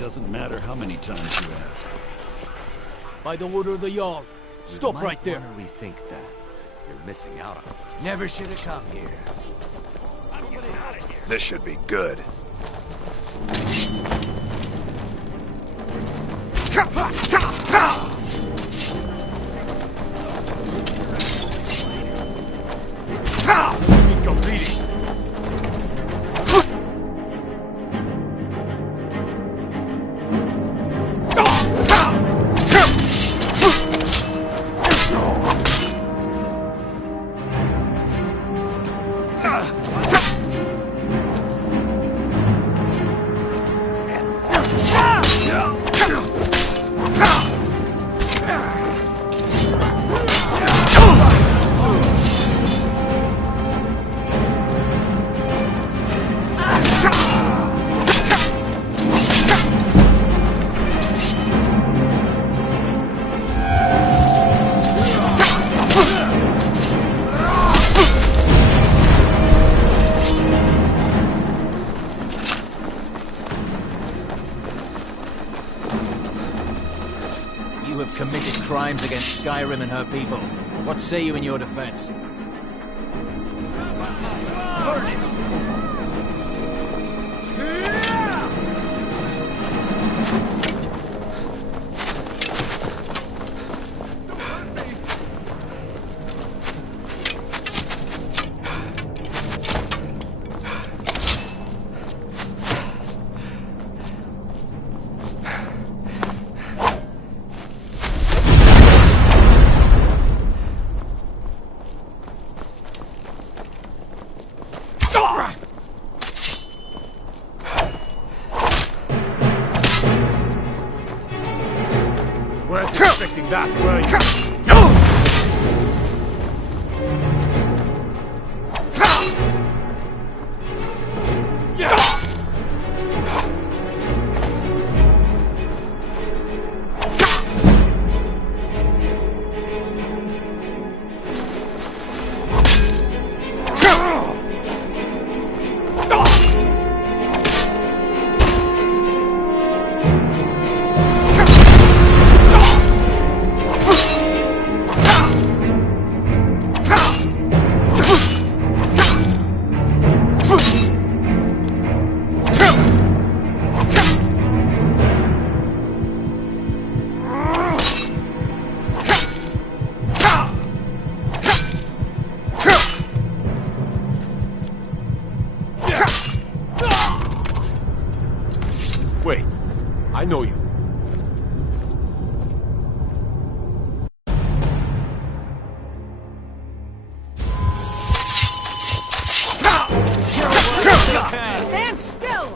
Doesn't matter how many times you ask. By the order of the Jarl. Stop right there. We think that you're missing out on it. Never should have come here. I'm getting out of here. This should be good. Completing. Committed crimes against Skyrim and her people. What say you in your defense? Burn it! That way. Wait, I know you. Stand still!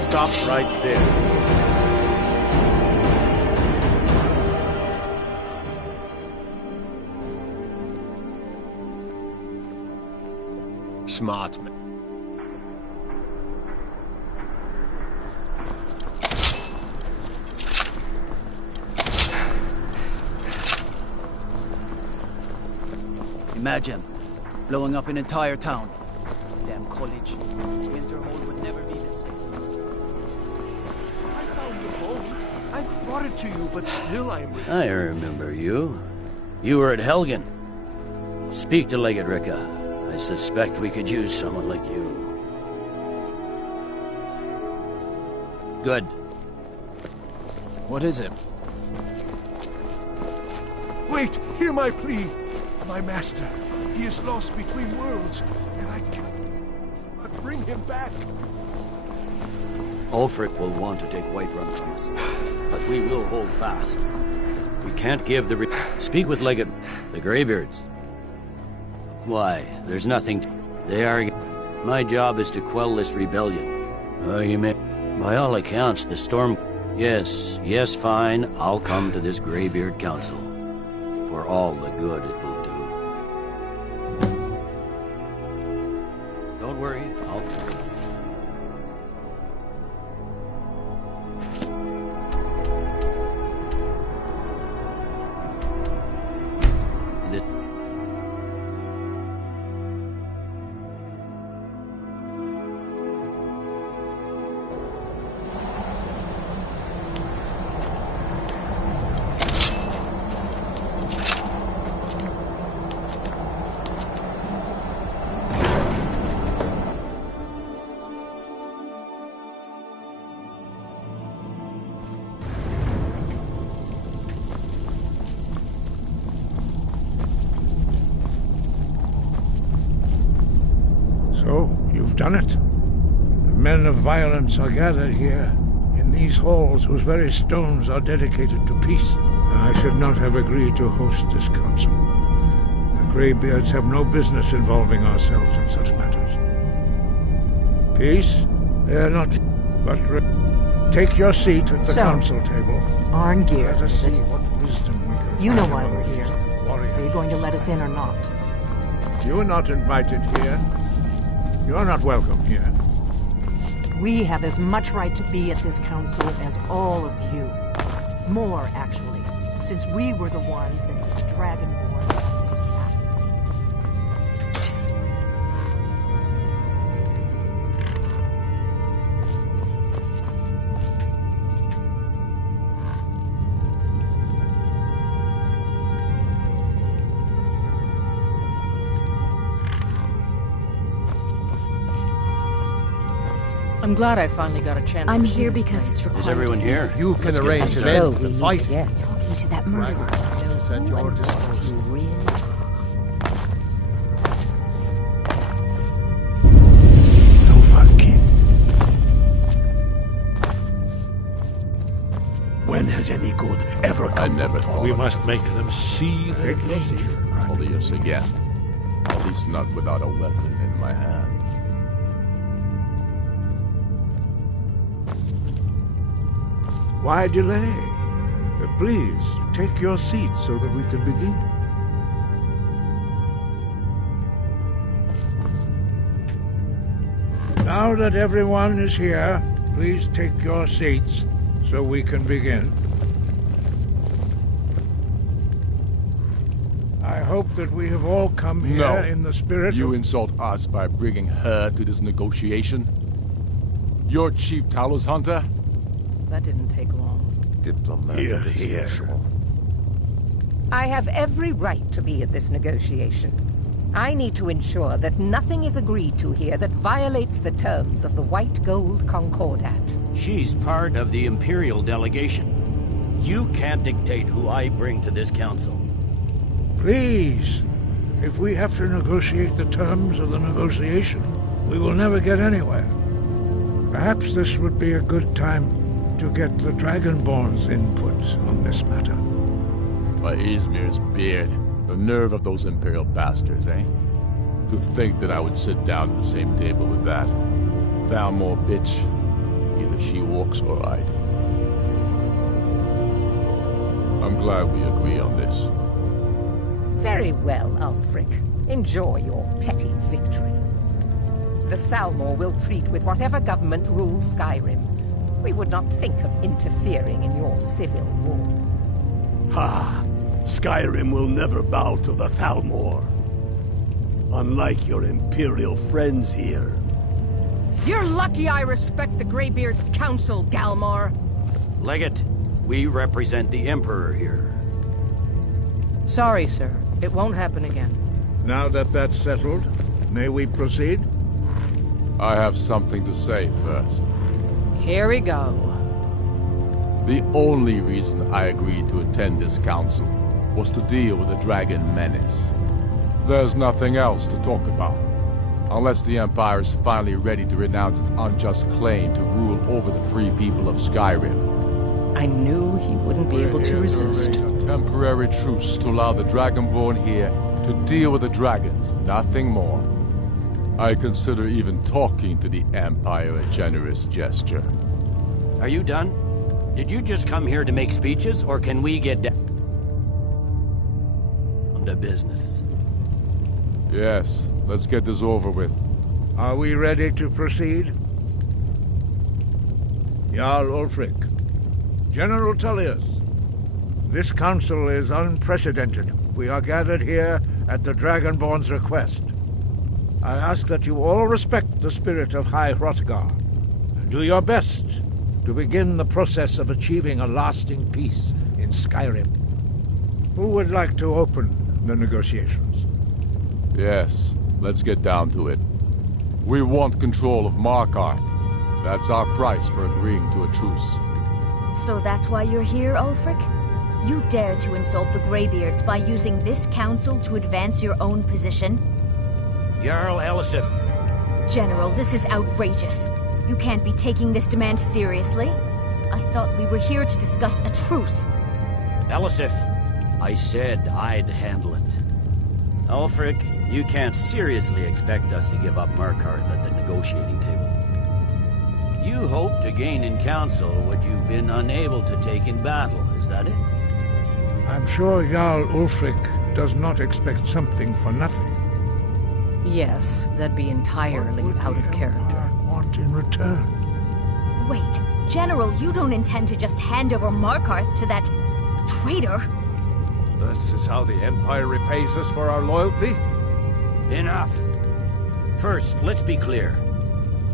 Stop right there. Smart man. Imagine blowing up an entire town. Damn college. Winterhold would never be the same. I found the phone. I brought it to you, but still I am... I remember you. You were at Helgen. Speak to Legate Ricka. I suspect we could use someone like you. Good. What is it? Wait, hear my plea. My master, he is lost between worlds, and I can't bring him back. Ulfric will want to take Whiterun from us, but we will hold fast. We can't give the Speak with Leggett, the Greybeards. Why, there's nothing They are... My job is to quell this rebellion. You may... By all accounts, the storm... Yes, fine. I'll come to this Greybeard Council. For all the good it will do. Don't worry, I'll... So, you've done it. The men of violence are gathered here, in these halls whose very stones are dedicated to peace. I should not have agreed to host this council. The Greybeards have no business involving ourselves in such matters. Peace? They are not... But take your seat at the council table. Arngeir, Let us is see it? what wisdom we can You know find why among we're these here. warriors. Are you going to let us in or not? You are not invited here. You are not welcome here. We have as much right to be at this council as all of you. More, actually, since we were the ones that put the Dragonborn on this path. I'm glad I finally got a chance I'm to see here this because place. it's required. Is everyone here? You can Let's arrange get men this to fight. Talking to that murderer. It's at your disposal. When has any good ever come? I never thought We of must make them see their danger. Polius again. At least not without a weapon in my hand. Why delay? Please, take your seat so that we can begin. Now that everyone is here, please take your seats so we can begin. I hope that we have all come here No. in the spirit You of... insult us by bringing her to this negotiation? You're Chief Talos Hunter? That didn't take long. Here, here. I have every right to be at this negotiation. I need to ensure that nothing is agreed to here that violates the terms of the White Gold Concordat. She's part of the Imperial delegation. You can't dictate who I bring to this council. Please, if we have to negotiate the terms of the negotiation, we will never get anywhere. Perhaps this would be a good time to get the Dragonborn's input on this matter. By Izmir's beard. The nerve of those Imperial bastards, eh? To think that I would sit down at the same table with that. Thalmor bitch. Either she walks or I do. I'm glad we agree on this. Very well, Ulfric. Enjoy your petty victory. The Thalmor will treat with whatever government rules Skyrim. We would not think of interfering in your civil war. Ha! Skyrim will never bow to the Thalmor. Unlike your Imperial friends here. You're lucky I respect the Greybeard's council, Galmar. Leggett, we represent the Emperor here. Sorry, sir. It won't happen again. Now that that's settled, May we proceed? I have something to say first. Here we go. The only reason I agreed to attend this council was to deal with the dragon menace. There's nothing else to talk about. Unless the Empire is finally ready to renounce its unjust claim to rule over the free people of Skyrim. I knew he wouldn't be able to resist. A temporary truce to allow the Dragonborn here to deal with the dragons, nothing more. I consider even talking to the Empire a generous gesture. Are you done? Did you just come here to make speeches, or can we get down to business? Yes, let's get this over with. Are we ready to proceed? Jarl Ulfric, General Tullius, this council is unprecedented. We are gathered here at the Dragonborn's request. I ask that you all respect the spirit of High Hrothgar and do your best to begin the process of achieving a lasting peace in Skyrim. Who would like to open the negotiations? Yes, let's get down to it. We want control of Markarth. That's our price for agreeing to a truce. So that's why you're here, Ulfric? You dare to insult the Greybeards by using this council to advance your own position? Jarl Elisif. General, this is outrageous. You can't be taking this demand seriously. I thought we were here to discuss a truce. Elisif, I said I'd handle it. Ulfric, you can't seriously expect us to give up Markarth at the negotiating table. You hope to gain in council what you've been unable to take in battle, is that it? I'm sure Jarl Ulfric does not expect something for nothing. Yes, that'd be entirely out of character. Want in return? Wait, General, you don't intend to just hand over Markarth to that traitor? This is how the Empire repays us for our loyalty? Enough. First, let's be clear.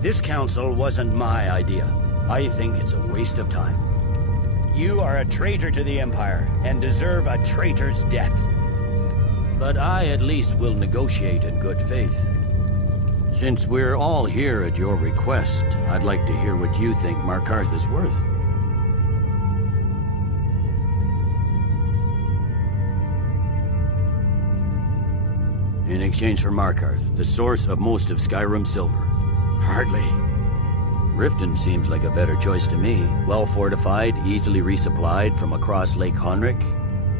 This council wasn't my idea. I think it's a waste of time. You are a traitor to the Empire and deserve a traitor's death. But I at least will negotiate in good faith. Since we're all here at your request, I'd like to hear what you think Markarth is worth. In exchange for Markarth, the source of most of Skyrim's silver. Hardly. Riften seems like a better choice to me. Well fortified, easily resupplied from across Lake Honric,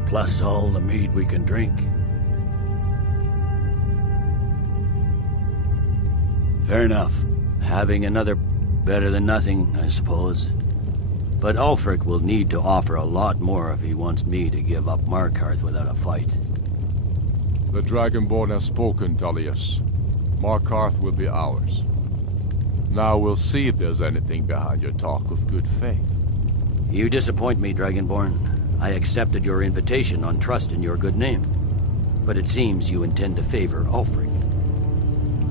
plus all the mead we can drink. Fair enough. Having another better than nothing, I suppose. But Ulfric will need to offer a lot more if he wants me to give up Markarth without a fight. The Dragonborn has spoken, Tullius. Markarth will be ours. Now we'll see if there's anything behind your talk of good faith. You disappoint me, Dragonborn. I accepted your invitation on trust in your good name. But it seems you intend to favor Ulfric.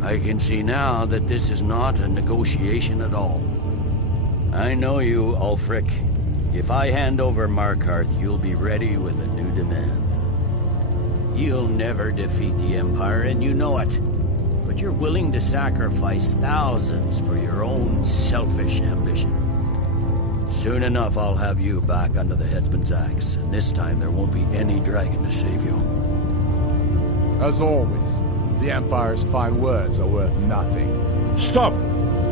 I can see now that this is not a negotiation at all. I know you, Ulfric. If I hand over Markarth, you'll be ready with a new demand. You'll never defeat the Empire, and you know it. But you're willing to sacrifice thousands for your own selfish ambition. Soon enough, I'll have you back under the headsman's axe, and this time there won't be any dragon to save you. As always, the Empire's fine words are worth nothing. Stop!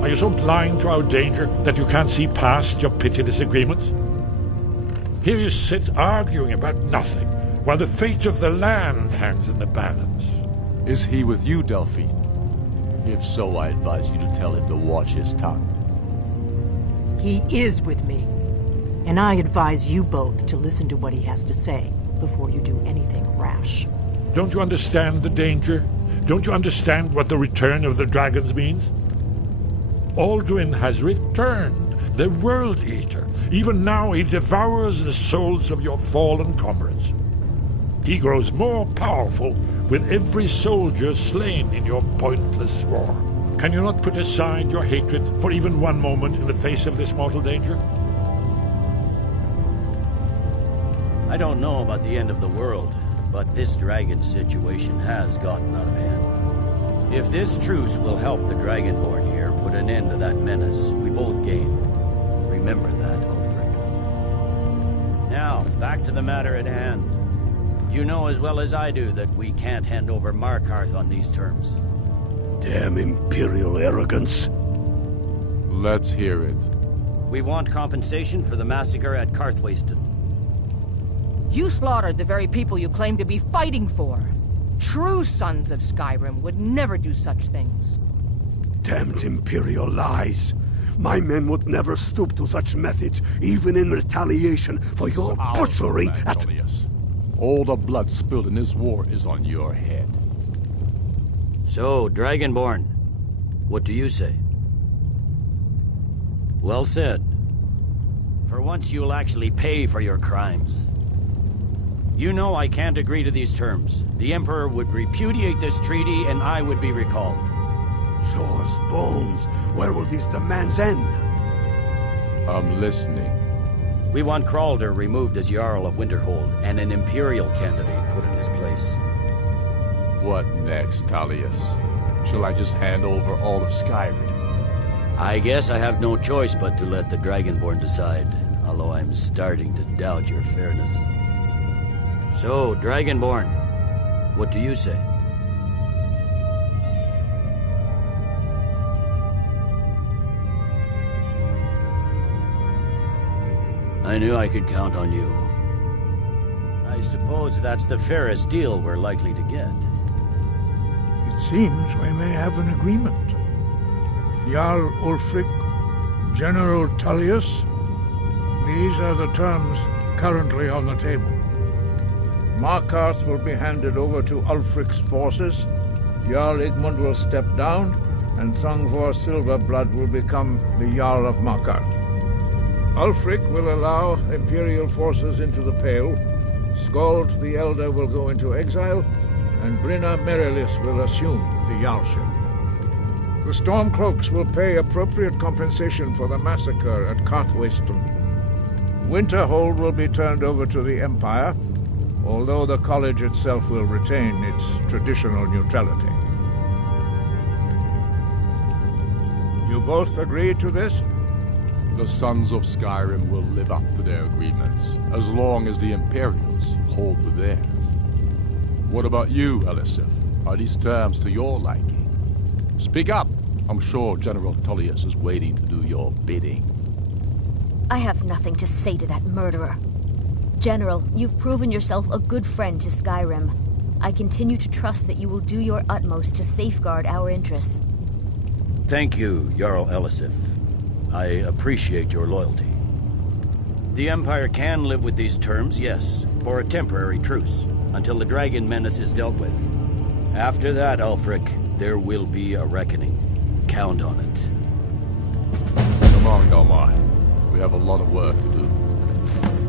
Are you so blind to our danger that you can't see past your petty disagreements? Here you sit arguing about nothing, while the fate of the land hangs in the balance. Is he with you, Delphine? If so, I advise you to tell him to watch his tongue. He is with me. And I advise you both to listen to what he has to say before you do anything rash. Don't you understand the danger? Don't you understand what the return of the dragons means? Alduin has returned, the World Eater. Even now he devours the souls of your fallen comrades. He grows more powerful with every soldier slain in your pointless war. Can you not put aside your hatred for even one moment in the face of this mortal danger? I don't know about the end of the world, but this dragon situation has gotten out of hand. If this truce will help the Dragonborn here put an end to that menace, we both gain. Remember that, Ulfric. Now, back to the matter at hand. You know as well as I do that we can't hand over Markarth on these terms. Damn Imperial arrogance. Let's hear it. We want compensation for the massacre at Karthwasten. You slaughtered the very people you claim to be fighting for. True sons of Skyrim would never do such things. Damned Imperial lies. My men would never stoop to such methods, even in retaliation for your butchery at... Tullius. All the blood spilled in this war is on your head. So, Dragonborn, what do you say? Well said. For once you'll actually pay for your crimes. You know I can't agree to these terms. The Emperor would repudiate this treaty and I would be recalled. Shores, bones, where will these demands end? I'm listening. We want Kralder removed as Jarl of Winterhold and an Imperial candidate put in his place. What next, Tullius? Shall I just hand over all of Skyrim? I guess I have no choice but to let the Dragonborn decide, although I'm starting to doubt your fairness. So, Dragonborn, what do you say? I knew I could count on you. I suppose that's the fairest deal we're likely to get. It seems we may have an agreement. Jarl Ulfric, General Tullius, these are the terms currently on the table. Markarth will be handed over to Ulfric's forces, Jarl Igmund will step down, and Thungvor Silverblood will become the Jarl of Markarth. Ulfric will allow Imperial forces into the Pale, Skald the Elder will go into exile, and Brynna Merilis will assume the Jarlship. The Stormcloaks will pay appropriate compensation for the massacre at Karthwasten. Winterhold will be turned over to the Empire, although the college itself will retain its traditional neutrality. You both agree to this? The Sons of Skyrim will live up to their agreements, as long as the Imperials hold to theirs. What about you, Elisif? Are these terms to your liking? Speak up! I'm sure General Tullius is waiting to do your bidding. I have nothing to say to that murderer. General, you've proven yourself a good friend to Skyrim. I continue to trust that you will do your utmost to safeguard our interests. Thank you, Jarl Elisif. I appreciate your loyalty. The Empire can live with these terms, yes, for a temporary truce, until the dragon menace is dealt with. After that, Ulfric, there will be a reckoning. Count on it. Come on, Galmar. We have a lot of work to do.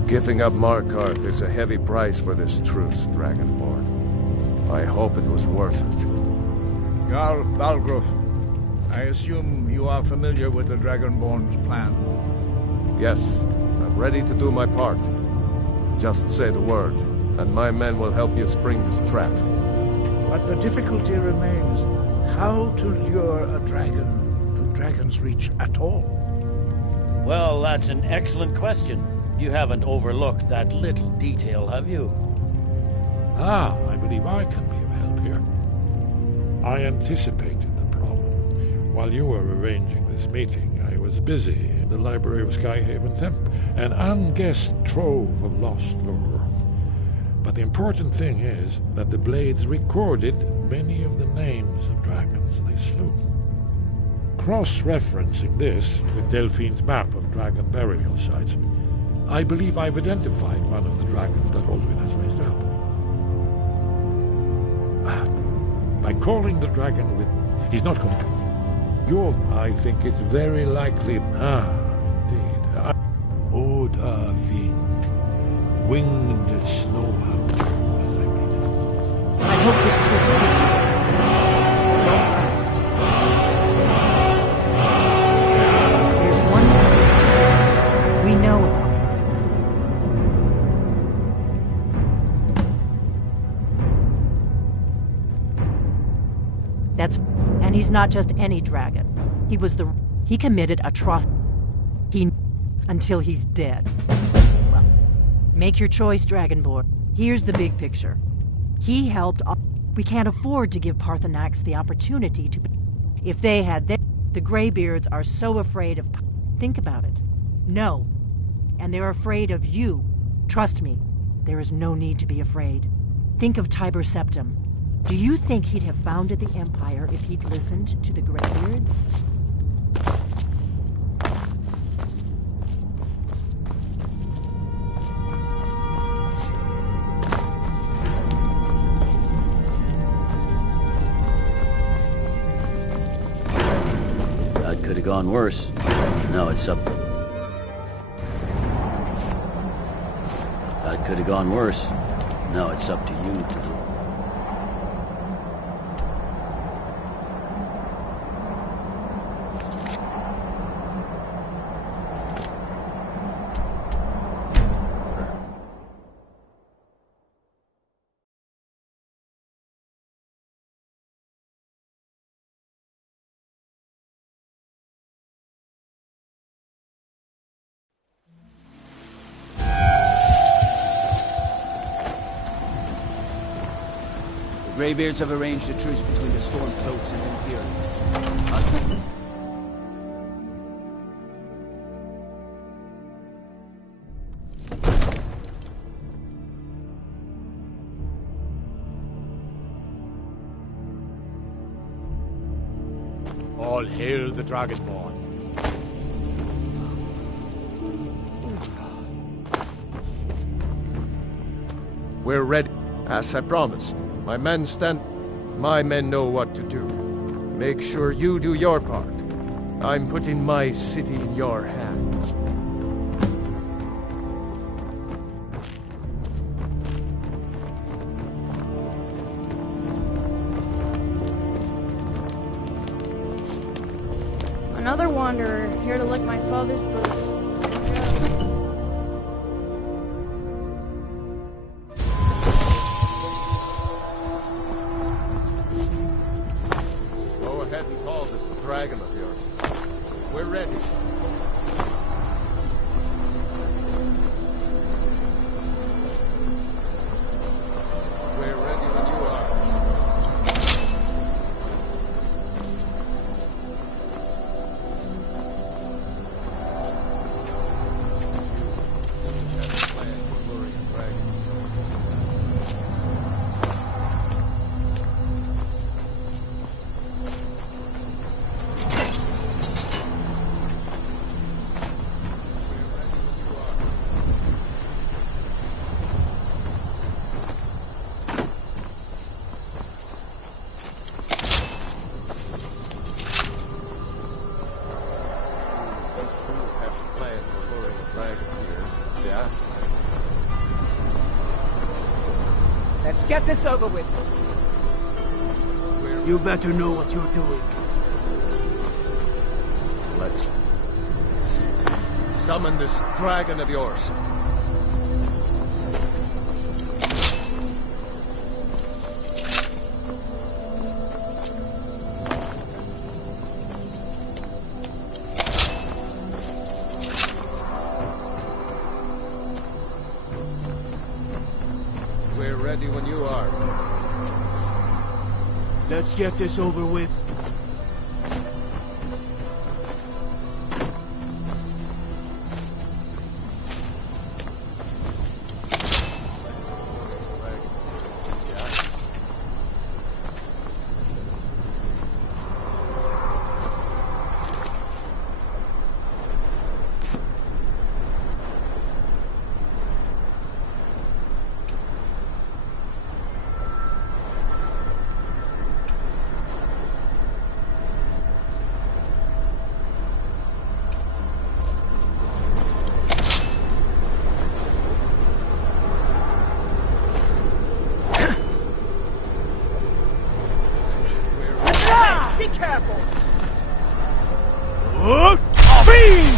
Giving up Markarth is a heavy price for this truce, Dragonborn. I hope it was worth it. Jarl Balgruuf, I assume you are familiar with the Dragonborn's plan. Yes, I'm ready to do my part. Just say the word, and my men will help you spring this trap. But the difficulty remains how to lure a dragon to Dragon's Reach at all. Well, that's an excellent question. You haven't overlooked that little detail, have you? I believe I can be of help here. I anticipated the problem. While you were arranging this meeting, I was busy in the library of Skyhaven Temp, an unguessed trove of lost lore. But the important thing is that the Blades recorded many of the names of dragons they slew. Cross-referencing this with Delphine's map of dragon burial sites, I believe I've identified one of the dragons that Alduin has raised up. By calling the dragon with... He's not going to... I think it's very likely... Indeed. Odahviin. Winged snow hunter, as I read it. I hope this truth gives you long rest. There's one thing we know about And he's not just any dragon. He committed atrocity. Until he's dead. Well, make your choice, Dragonborn. Here's the big picture. He helped. We can't afford to give Parthenax the opportunity to. If they had the Greybeards are so afraid of. Think about it. No. And they're afraid of you. Trust me, there is no need to be afraid. Think of Tiber Septim. Do you think he'd have founded the Empire if he'd listened to the Greybeards? That could have gone worse. Now it's up. That could have gone worse. Now it's up to you to do. Greybeards have arranged a truce between the Stormcloaks and Imperials. All hail the Dragonborn. We're ready, as I promised. My men know what to do. Make sure you do your part. I'm putting my city in your hands. Another wanderer, here to lick my father's boots. Go ahead and call this dragon of yours. We're ready. We're ready when you are. Let's get this over with. You better know what you're doing. Let's summon this dragon of yours. We're ready when you are. Let's get this over with. Be careful! Fiend!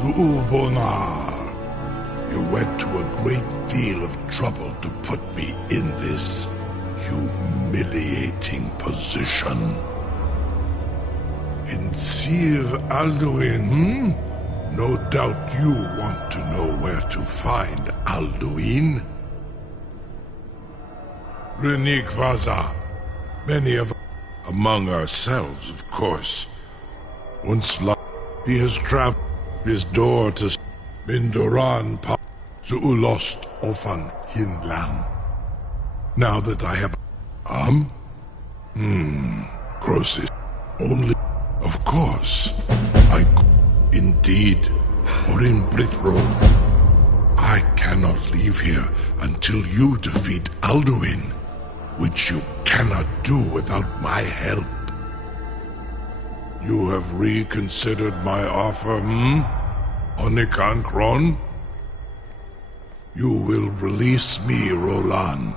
Zuubonar, you went to a great deal of trouble to put me in this humiliating position. In Sir Alduin, No doubt you want to know where to find Alduin. Renikvaza, many of among ourselves, of course. Once he has traveled his door to Mindoran Pa Zuulost Ofan Hinlan. Now that I have Crosis only, of course. Indeed, or in Britro. I cannot leave here until you defeat Alduin, which you cannot do without my help. You have reconsidered my offer, Onikan Kron? You will release me, Roland,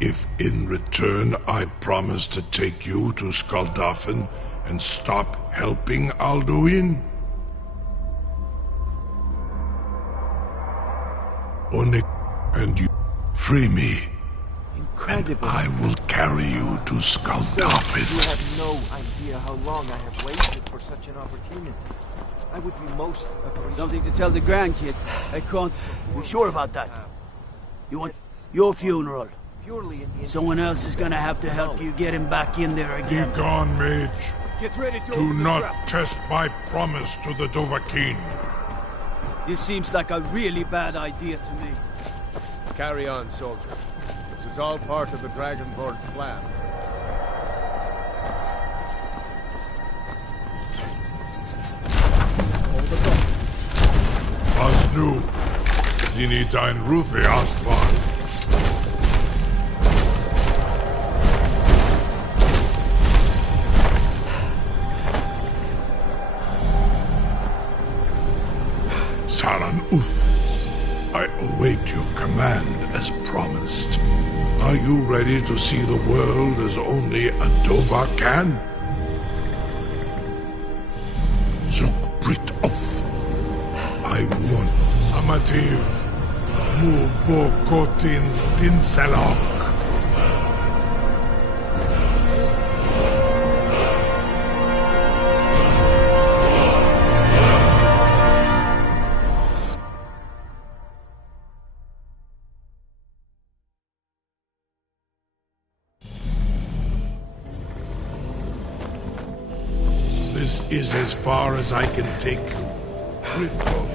if in return I promise to take you to Skaldafen and stop helping Alduin? Onik, and you free me. Incredible. And I will carry you to Skaldafen. You have no idea how long I have waited for such an opportunity. I would be most appreciative. Something to tell the grandkid. I can't. You sure about that? You want your funeral? Someone else is gonna have to help you get him back in there again. Be gone, mage. Get ready to Do not test my promise to the Dovahkiin. This seems like a really bad idea to me. Carry on, soldier. This is all part of the Dragonborn's plan. Was nu, dini dein Rufe Astval. Saran Uth, I await your command as promised. Are you ready to see the world as only a Dova can? Zukbrit Oth, I want Amativ Mubokotin Stinselok. This is as far as I can take you. Rifko.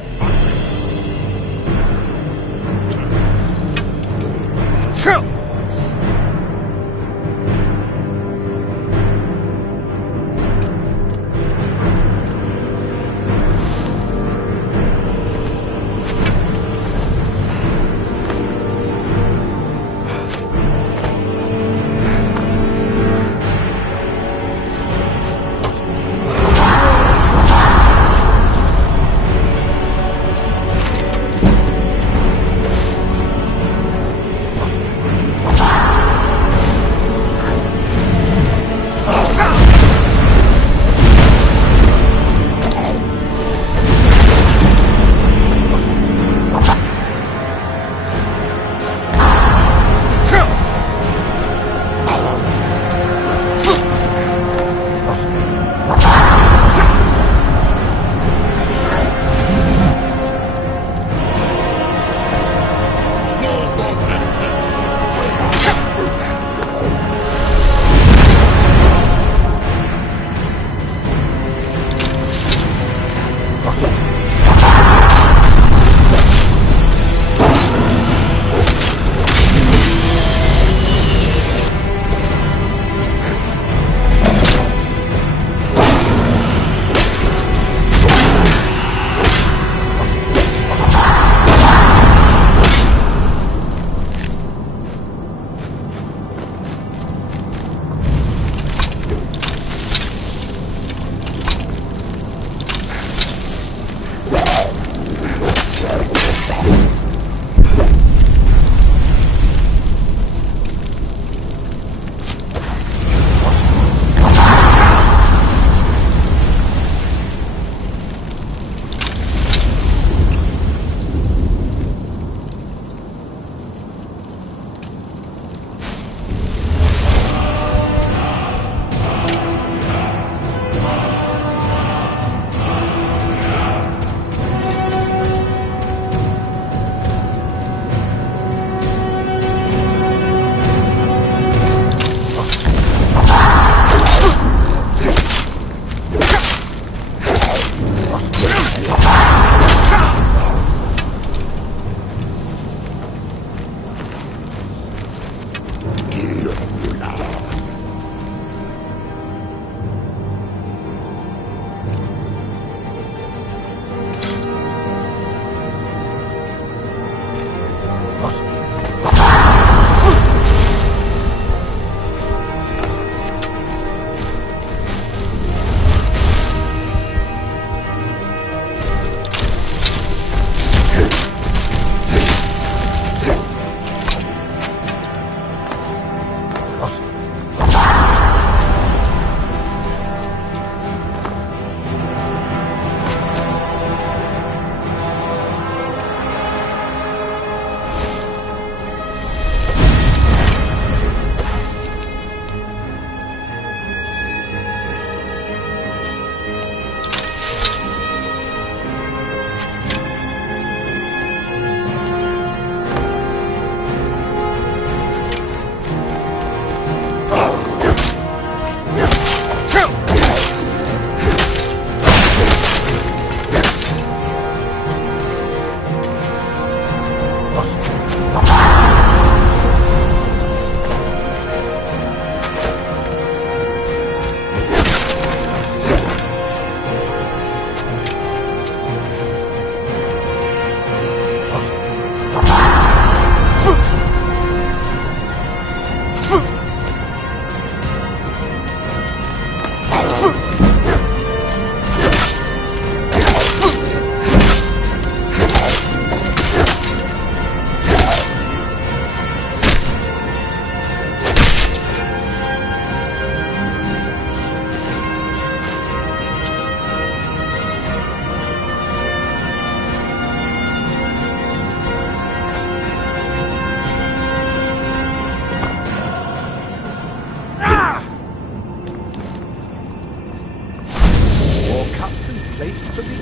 place for me?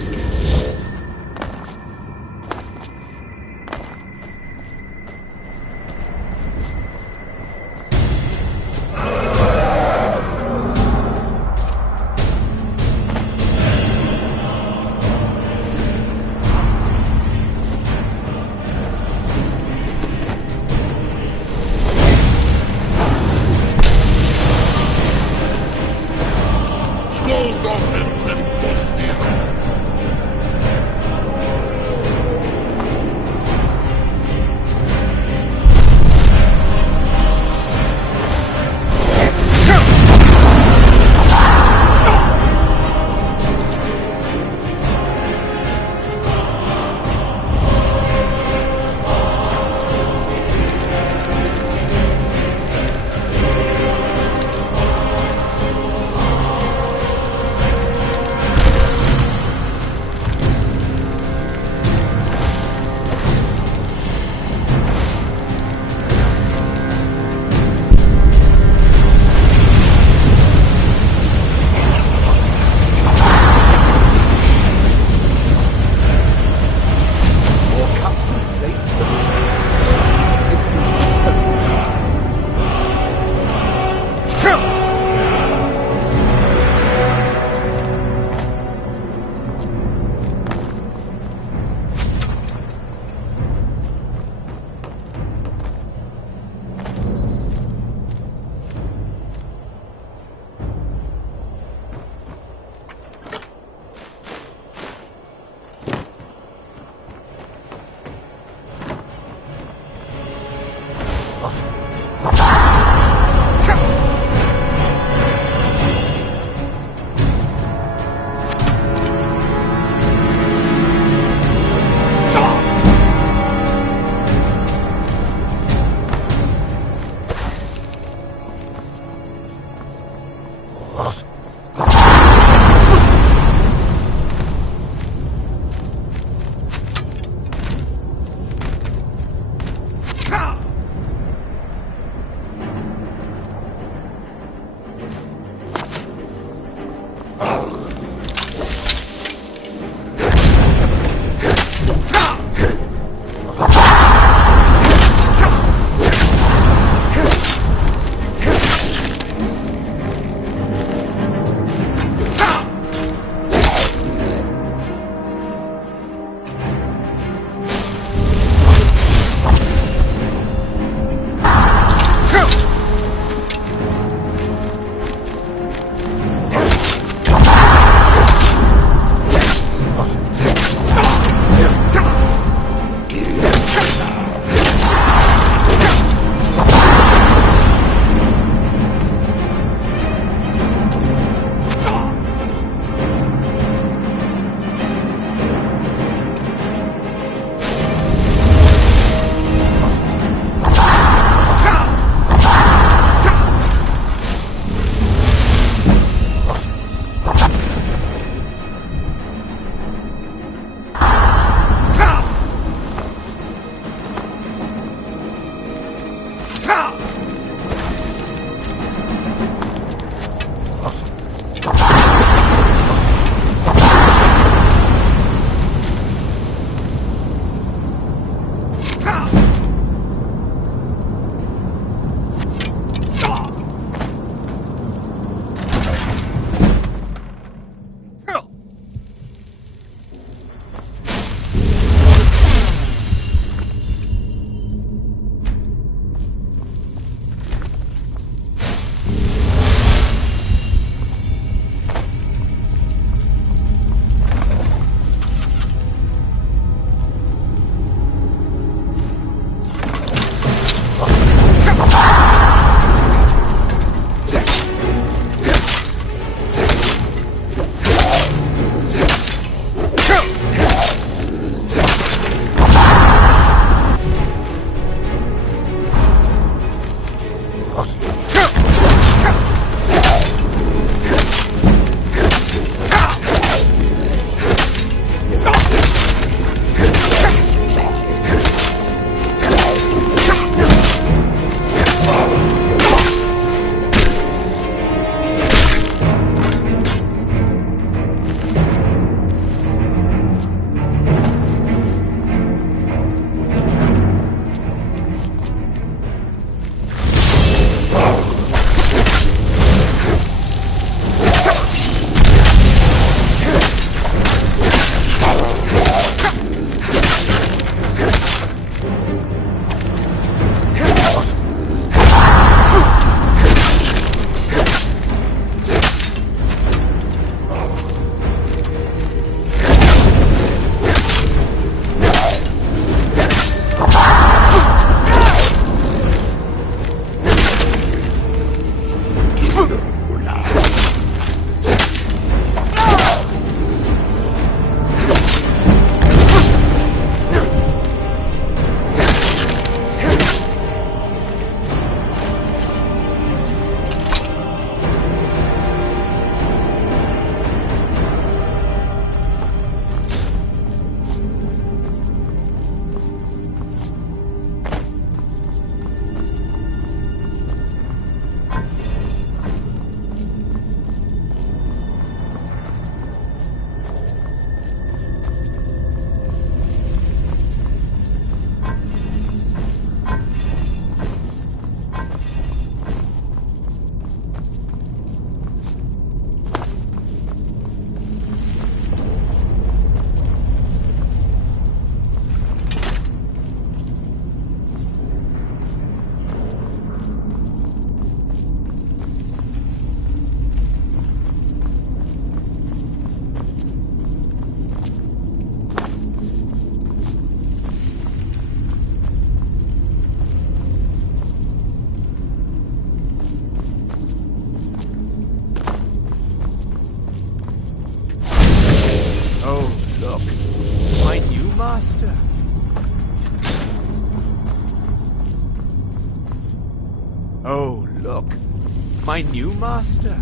my new master.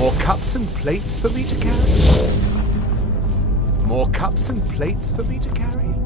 More cups and plates for me to carry? More cups and plates for me to carry?